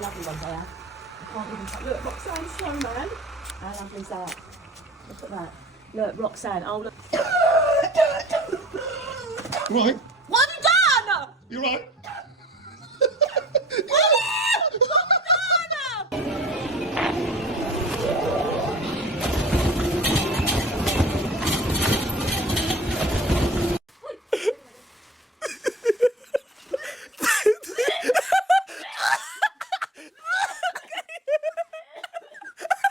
lovely one, Dad. I can't even tell. Look, Roxanne Snowman. How lovely is that? Look at that. Look, Roxanne. Oh, look. Right. What have you done? You right?